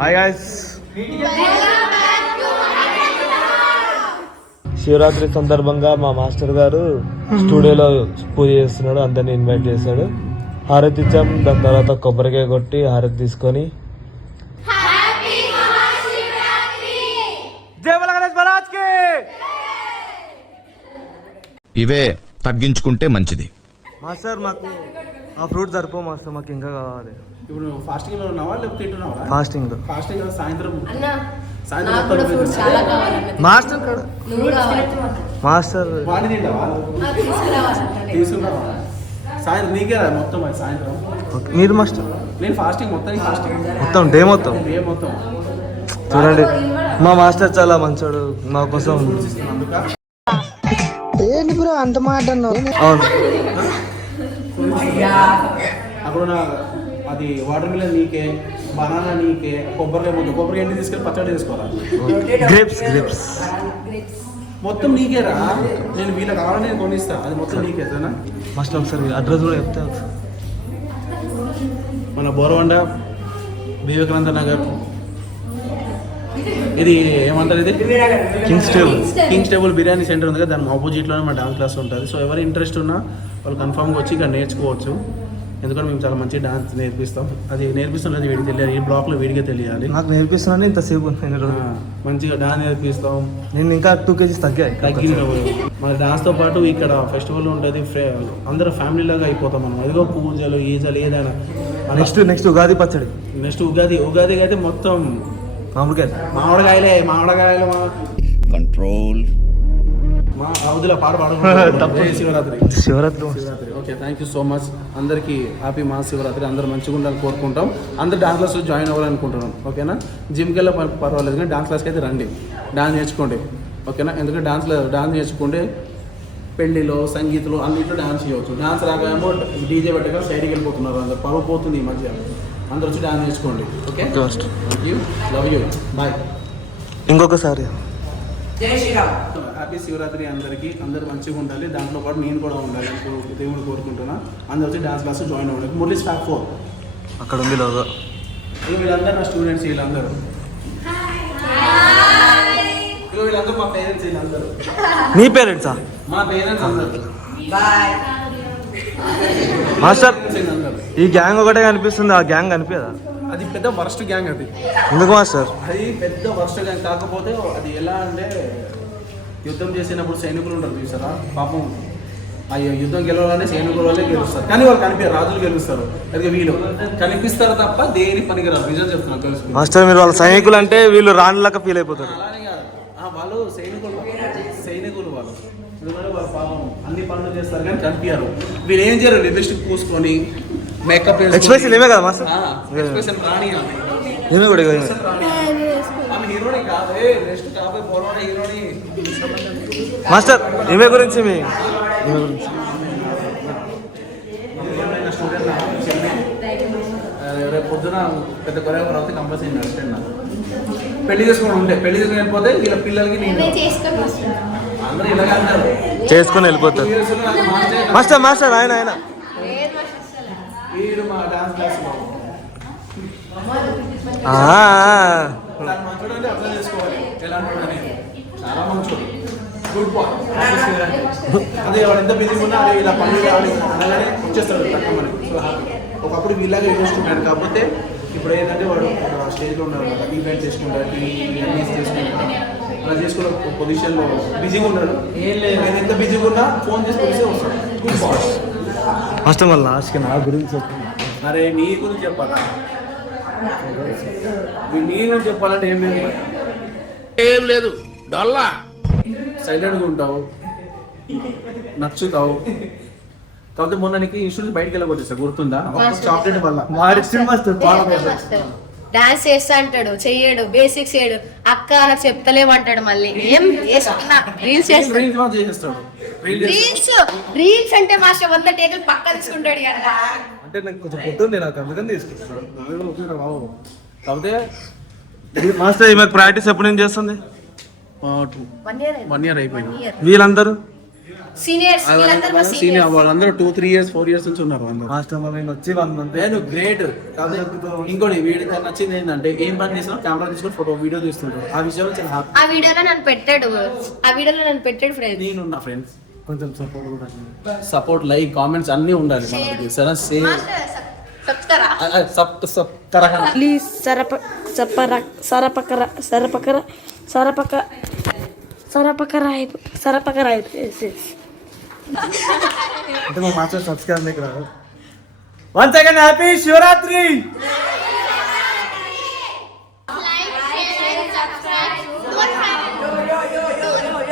Hi guys, Shivaratri సందర్భంగా మా master గారు స్టూడియోలో పూజ చేస్తున్నాడు. అందరిని ఇన్వైట్ చేశాడు. హారతి ఇచ్చాం. దాని తర్వాత కొబ్బరికాయ కొట్టి హారతి తీసుకొని ఇవే తగ్గించుకుంటే మంచిది. మాస్టర్ మాకు ఆ ఫ్రూట్ సరిపో మాస్టర్, మాకు ఇంకా కావాలి. ఇప్పుడు ఫాస్టింగ్ లో ఉన్నావా లేకపోతే తింటున్నావా? ఫాస్టింగ్ లో. ఫాస్టింగ్ సాయంత్రం మాస్టర్ మాస్టర్ వాడి తింటావా? తీసుకున్నావా? సాయంత్రం నీకే రా మొత్తం అది సాయంత్రం. మీరు మాస్టర్? నేను ఫాస్టింగ్ మొత్తం మొత్తం డే మొత్తం చూడండి. మా మాస్టర్ చాలా మంచోడు, మా కోసం. ఏంటి బ్రో అంత మాట అన్నావు? అవును, అక్కడ అది వాటర్ మిలన్ నీకే, బనానా నీకే, కొబ్బరి ఎండి తీసుకెళ్ళి పచ్చడి చేసుకోవాలి. గ్రేప్స్ మొత్తం నీకేరా. నేను వీళ్ళకి కావాలని నేను కొనిస్తా, అది మొత్తం నీకే సరేనా? మాస్టర్ ఒకసారి అడ్రస్ కూడా చెప్తే. మన బోరవండ వివేకానంద నగర్, ఇది ఏమంటారు, ఇది కింగ్స్ టేబుల్ బిర్యానీ సెంటర్ ఉంది కదా, దాని ఆపోజిట్లోనే మా డాన్స్ క్లాస్ ఉంటుంది. సో ఎవరు ఇంట్రెస్ట్ ఉన్నా వాళ్ళు కన్ఫామ్గా వచ్చి ఇక్కడ నేర్చుకోవచ్చు. ఎందుకంటే మేము చాలా మంచి డాన్స్ నేర్పిస్తాం. అది నేర్పిస్తున్నది వీడికి తెలియాలి, ఈ బ్లాక్లో వీడికే తెలియాలి. నాకు నేర్పిస్తున్నాను ఇంతసేపు మంచిగా డాన్స్ నేర్పిస్తాం. నేను ఇంకా 2 kgs తగ్గింది. మన డాన్స్తో పాటు ఇక్కడ ఫెస్టివల్ ఉంటుంది, అందరూ ఫ్యామిలీ లాగా అయిపోతాం మనం. అదిగో పూజలు ఈజలు ఏదైనా. నెక్స్ట్ ఉగాది పచ్చడి. నెక్స్ట్ ఉగాది అయితే మొత్తం మామిడికాయలు కంట్రోల్. మా అవధుల పాడు Shivaratri. Okay, thank you so much. అందరికీ హ్యాపీ మహాశివరాత్రి. అందరూ మంచిగా ఉండాలని కోరుకుంటాం. అందరు డాన్స్ క్లాస్ జాయిన్ అవ్వాలనుకుంటున్నాం. ఓకేనా? జిమ్కి వెళ్ళి పర్వాలేదు కానీ డాన్స్ క్లాస్కి అయితే రండి, డాన్స్ నేర్చుకోండి. ఓకేనా? ఎందుకంటే డాన్స్ నేర్చుకుంటే పెళ్లిలో, సంగీతంలో అన్నింటిలో డాన్స్ చేయవచ్చు. డాన్స్ రాకేమో డీజే పెట్టగా సైడ్కి వెళ్ళిపోతున్నారు. అందరు పరువు పోతుంది ఈ మధ్య. అందరూ వచ్చి డాన్స్ నేర్చుకోండి. Okay, thank you, love you, bye. ఇంకొకసారి హ్యాపీ శివరాత్రి అందరికీ. అందరూ మంచిగా ఉండాలి, దాంట్లో పాటు నేను కూడా ఉండాలి దేవుడు కోరుకుంటున్నా. అందరూ వచ్చి డాన్స్ క్లాస్ జాయిన్ అవ్వండి. మురళీ స్టాక్ 4 అక్కడ ఉంది లోగో. వీళ్ళందరూ నా స్టూడెంట్స్. వీళ్ళందరూ మా పేరెంట్స్. వీళ్ళందరూ మీ పేరెంట్సా? మా పేరెంట్స్ అందరూ. మాస్టర్, ఈ గ్యాంగ్ ఒకటే కనిపిస్తుంది, ఆ గ్యాంగ్ కనిపించదా? అది పెద్ద వర్స్ట్ గ్యాంగ్. అది ఎందుకు మాస్టర్? అది పెద్ద వర్స్ట్ గ్యాంగ్. కాకపోతే అది ఎలా అంటే, యుద్ధం చేసినప్పుడు సైనికులు ఉంటారు చూసారా, పాపం ఆ యుద్ధం గెలవాలని సైనికుల వాళ్ళే గెలుస్తారు, కానీ వాళ్ళు కనిపించారు, రాజులు గెలుస్తారు. అది వీళ్ళు కనిపిస్తారు తప్ప దేని పనికిరారు. నిజం చెప్తున్నారు తెలుసు మాస్టర్. మీరు వాళ్ళ సైనికులు అంటే వీళ్ళు రాణిలాగా ఫీల్ అయిపోతారు. అలానే కాదు, వాళ్ళు సైనికులు వాళ్ళు. ఎందుకంటే వాళ్ళు పాపం అన్ని పనులు చేస్తారు కానీ కనిపించారు. వీళ్ళు ఏం చేయరు, లిప్స్టిక్ పూసుకొని మేకప్ ఎక్స్ప్రెషన్ ఏమే కదా మాస్టర్? ఎక్స్ప్రెషన్ రాణి ఏమే కూడా ఆమె హీరోని కాదు, నెక్స్ట్ కాబోయే పోరాడే హీరోని. మాస్టర్ ఈమె గురించి రేపు పొద్దున పెద్ద కొరియోగ్రాఫర్ అయితే కంపల్సరీ నడుస్తాను. నాకు పెళ్లి చేసుకుని వెళ్ళిపోతే వీళ్ళ పిల్లలకి నేను అందరూ ఇలాగే అంటారు, చేసుకుని వెళ్ళిపోతారు. మాస్టర్ ఆయన వీడు మా డాన్స్ క్లాస్ మంచోడు అంటే అర్థం చేసుకోవాలి ఎలాంటి అనేది. చాలా మంచోడు, గుడ్ బాయ్. అదే వాడు ఎంత బిజీగా ఉన్నా అదే ఇలా పనులు అనగానే వచ్చేస్తాడు తక్కువని. So happy. ఒకప్పుడు వీళ్ళగా ఇంట్రెస్ట్ ఉన్నాడు, కాకపోతే ఇప్పుడు ఏంటంటే వాడు స్టేజ్లో ఉన్నాడు కదా, ఈవెంట్ చేసుకుంటాడు, అన్నీ చేసుకుంటాడు. అలా చేసుకున్న పొజిషన్లో బిజీగా ఉన్నాడు. నేను ఎంత బిజీగా ఉన్నా ఫోన్ చేసి పిలిచే వస్తాడు. Good bye. మాస్టర్ మళ్ళీ లాస్ట్కి నా గురించి అరే నీ గురించి చెప్పాలా? నీ గురించి చెప్పాలంటే ఏం లేదు, డల్లా సైలెంట్గా ఉంటావు, నచ్చుతావు. కాకపోతే మొన్న నీకు ఇన్స్టిట్యూట్ బయటకు వెళ్ళబోతుంది, గుర్తుందా? చాక్లెట్ వల్ల డాన్స్ చేస్తా అంటాడు, చెయ్యడు, బేసిక్స్ చేయడు. అక్క నాకు చెప్తలేమంటాడు. మళ్ళీ ఏం రీల్స్ రీల్స్ అంటే మాస్టర్ 100 టేకులు పక్క తీసుకుంటాడు కదా. అంటే నాకు కొంచెం పొద్దుంది, నాకు అందుకని తీసుకుంటున్నాడు. కాకపోతే మాస్టర్ ఈమె ప్రాక్టీస్ ఎప్పుడు నుంచి చేస్తుంది? 1 year అయిపోయింది. వీళ్ళందరూ సీనియర్స్ వీళ్ళందరూ మా సీనియర్ సీనియర్స్. వాళ్ళందరూ 2-3 years 4 years నుంచి ఉన్నారు అందరూ. మాస్టర్ నేను వచ్చి 1 month నేను గ్రేట్. ఇంకోటి వీడికి నచ్చింది ఏంటంటే ఏం పని చేసినా కెమెరా తీసుకొని ఫోటో వీడియో తీస్తుంటారు. ఆ విషయంలో చాలా హ్యాపీ. ఆ వీడియోలో నన్ను పెట్టాడు ఫ్రెండ్స్. నేను నా ఫ్రెండ్స్ కొంచెం సపోర్ట్ కూడా సపోర్ట్, లైక్, కామెంట్స్ అన్నీ ఉండాలి మనకి. సరే సేమ్ చెప్తారా? ప్లీజ్ సరపకర అంటే మా మాస్టర్ సబ్స్క్రైబ్ ఇక్కడ. Once again happy Shivaratri.